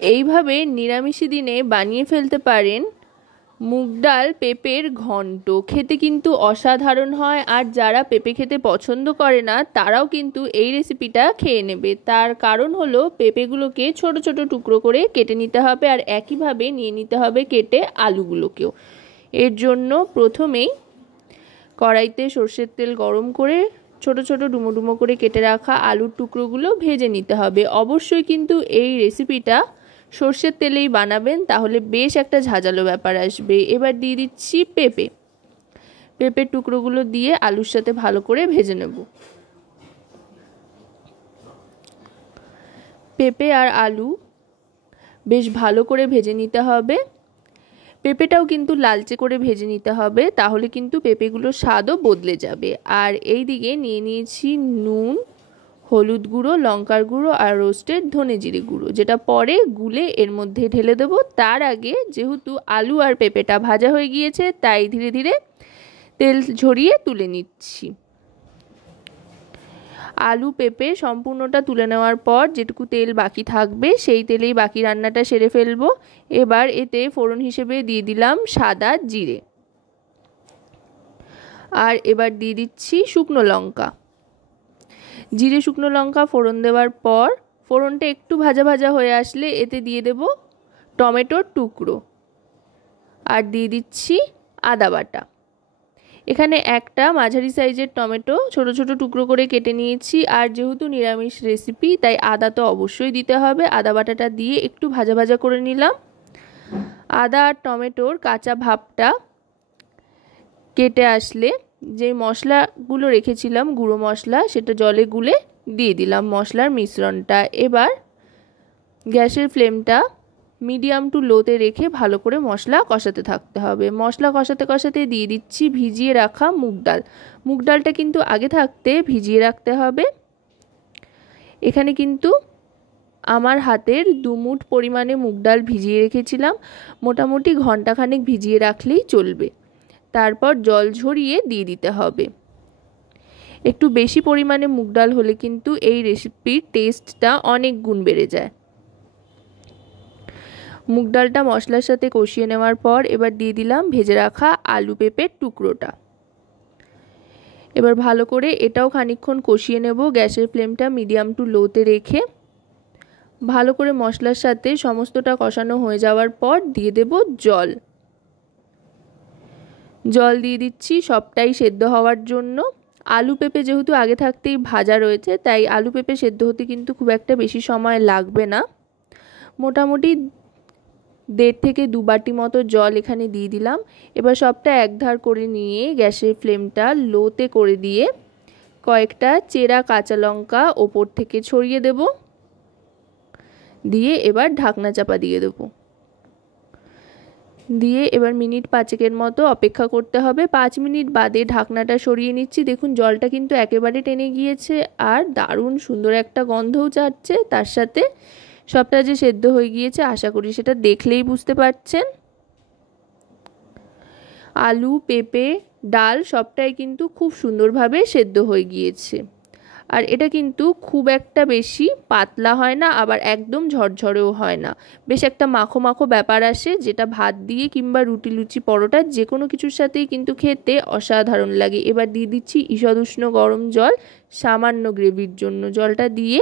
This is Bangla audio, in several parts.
এইভাবে নিরামিষি দিনে বানিয়ে ফেলতে পারেন মুগ ডাল পেঁপের ঘন্ট। খেতে কিন্তু অসাধারণ হয়, আর যারা পেঁপে খেতে পছন্দ করে না তারাও কিন্তু এই রেসিপিটা খেয়ে নেবে। তার কারণ হলো পেঁপেগুলোকে ছোট ছোট টুকরো করে কেটে নিতে হবে, আর একইভাবে নিয়ে নিতে হবে কেটে আলুগুলোকেও। এর জন্য প্রথমেই কড়াইতে সর্ষের তেল গরম করে ছোট ছোট ডুমো ডুমো করে কেটে রাখা আলুর টুকরোগুলো ভেজে নিতে হবে। অবশ্যই কিন্তু এই রেসিপিটা সর্ষের তেলেই বানাবেন, তাহলে বেশ একটা ঝাঁঝালো ব্যাপার আসবে। এবার দিয়ে দিচ্ছি পেঁপের টুকরোগুলো দিয়ে আলুর সাথে ভালো করে ভেজে নেব। পেঁপে আর আলু বেশ ভালো করে ভেজে নিতে হবে। পেঁপেটাও কিন্তু লালচে করে ভেজে নিতে হবে, তাহলে কিন্তু পেঁপেগুলোর স্বাদও বদলে যাবে। আর এই দিকে নিয়ে নিয়েছি নুন, হলুদ গুঁড়ো, লঙ্কার গুঁড়ো আর রোস্টেড ধনে জিরে গুঁড়ো, যেটা পরে গুলে এর মধ্যে ঢেলে দেব। তার আগে যেহেতু আলু আর পেঁপেটা ভাজা হয়ে গিয়েছে, তাই ধীরে ধীরে তেল ঝরিয়ে তুলে নিচ্ছি। আলু পেঁপে সম্পূর্ণটা তুলে নেওয়ার পর যেটুকু তেল বাকি থাকবে সেই তেলেই বাকি রান্নাটা সেরে ফেলবো। এবার এতে ফোড়ন হিসেবে দিয়ে দিলাম সাদা জিরে, আর এবার দিয়ে দিচ্ছি শুকনো লঙ্কা। জিরে শুকনো লঙ্কা ফোড়ন দেওয়ার পর ফোড়নটা একটু ভাজা ভাজা হয়ে আসলে এতে দিয়ে দেব টমেটোর টুকরো, আর দিয়ে দিচ্ছি আদা বাটা। এখানে একটা মাঝারি সাইজের টমেটো ছোট ছোট টুকরো করে কেটে নিয়েছি, আর যেহেতু নিরামিষ রেসিপি তাই আদা তো অবশ্যই দিতে হবে। আদা বাটাটা দিয়ে একটু ভাজা ভাজা করে নিলাম। আদা আর টমেটোর কাঁচা ভাবটা কেটে আসলে যে মশলাগুলো রেখেছিলাম গুঁড়ো মশলা, সেটা জলে গুলে দিয়ে দিলাম মশলার মিশ্রণটা। এবার গ্যাসের ফ্লেমটা মিডিয়াম টু লোতে রেখে ভালো করে মশলা কষাতে থাকতে হবে। মশলা কষাতে কষাতে দিয়ে দিচ্ছি ভিজিয়ে রাখা মুগ ডাল। মুগ ডালটা কিন্তু আগে থাকতে ভিজিয়ে রাখতে হবে। এখানে কিন্তু আমার হাতের 2 মুঠ পরিমাণে মুগ ডাল ভিজিয়ে রেখেছিলাম, মোটামুটি ঘন্টাখানেক ভিজিয়ে রাখলেই চলবে। তারপর জল ঝরিয়ে দিয়ে দিতে হবে। একটু বেশি পরিমাণে মুগ ডাল হলে কিন্তু এই রেসিপির টেস্টটা অনেক গুণ বেড়ে যায়। মুগ ডালটা মশলার সাথে কষিয়ে নেওয়ার পর এবার দিয়ে দিলাম ভেজে রাখা আলু পেঁপের টুকরোটা। এবার ভালো করে এটাও খানিকক্ষণ কষিয়ে নেব গ্যাসের ফ্লেমটা মিডিয়াম টু লোতে রেখে। ভালো করে মশলার সাথে সমস্তটা কষানো হয়ে যাওয়ার পর দিয়ে দেব জল। জল দিয়ে দিচ্ছি সবটাই সেদ্ধ হওয়ার জন্য। আলু পেঁপে যেহেতু আগে থাকতেই ভাজা রয়েছে, তাই আলু পেঁপে সেদ্ধ হতে কিন্তু খুব একটা বেশি সময় লাগবে না। মোটামুটি 1.5 থেকে 2 বাটি মতো জল এখানে দিয়ে দিলাম। এবার সবটা একধার করে নিয়ে গ্যাসের ফ্লেমটা লোতে করে দিয়ে কয়েকটা চেরা কাঁচা লঙ্কা ওপর থেকে ছড়িয়ে দেব, দিয়ে এবার ঢাকনা চাপা দিয়ে দেব। দিয়ে এবার মিনিট 5 মতো অপেক্ষা করতে হবে। 5 মিনিট বাদে ঢাকনাটা সরিয়ে নিচ্ছি। দেখুন জলটা কিন্তু একেবারে টেনে গিয়েছে, আর দারুণ সুন্দর একটা গন্ধও ছাড়ছে। তার সাথে সবটা যে সেদ্ধ হয়ে গিয়েছে আশা করি সেটা দেখলেই বুঝতে পারছেন। আলু পেঁপে ডাল সবটাই কিন্তু খুব সুন্দরভাবে সেদ্ধ হয়ে গিয়েছে, আর এটা কিন্তু খুব একটা বেশি পাতলা হয় না, আবার একদম ঝরঝরেও হয় না। বেশ একটা মাখো মাখো ব্যাপার আসে, যেটা ভাত দিয়ে কিংবা রুটি লুচি পরোটা যে কোনো কিছুর সাথেই কিন্তু খেতে অসাধারণ লাগে। এবার দিয়ে দিচ্ছি ঈষৎ উষ্ণ গরম জল সামান্য গ্রেভির জন্য। জলটা দিয়ে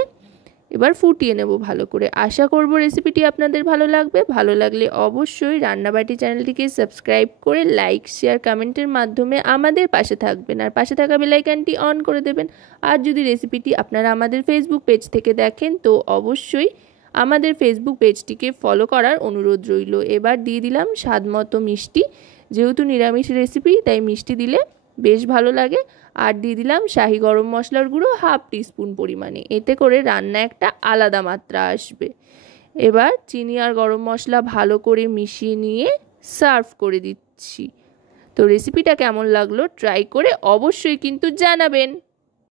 এবার ফুটিয়ে নেব ভালো করে। আশা করব রেসিপিটি আপনাদের ভালো লাগবে। ভালো লাগলে অবশ্যই রান্নাবাটি চ্যানেলটিকে সাবস্ক্রাইব করে লাইক শেয়ার কমেন্টের মাধ্যমে আমাদের পাশে থাকবেন, আর পাশে থাকা বেল আইকনটি অন করে দেবেন। আর যদি রেসিপিটি আপনারা আমাদের ফেসবুক পেজ থেকে দেখেন তো অবশ্যই আমাদের ফেসবুক পেজটিকে ফলো করার অনুরোধ রইল। এবার দিয়ে দিলাম স্বাদমতো মিষ্টি, যেহেতু নিরামিষ রেসিপি তাই মিষ্টি দিলে বেশ ভালো লাগে। আর দিয়ে দিলাম শাহি গরম মশলার গুঁড়ো 1/2 টিস্পুন পরিমাণে, এতে করে রান্না একটা আলাদা মাত্রা আসবে। এবার চিনি আর গরম মশলা ভালো করে মিশিয়ে নিয়ে সার্ভ করে দিচ্ছি। তো রেসিপিটা কেমন লাগলো ট্রাই করে অবশ্যই কিন্তু জানাবেন।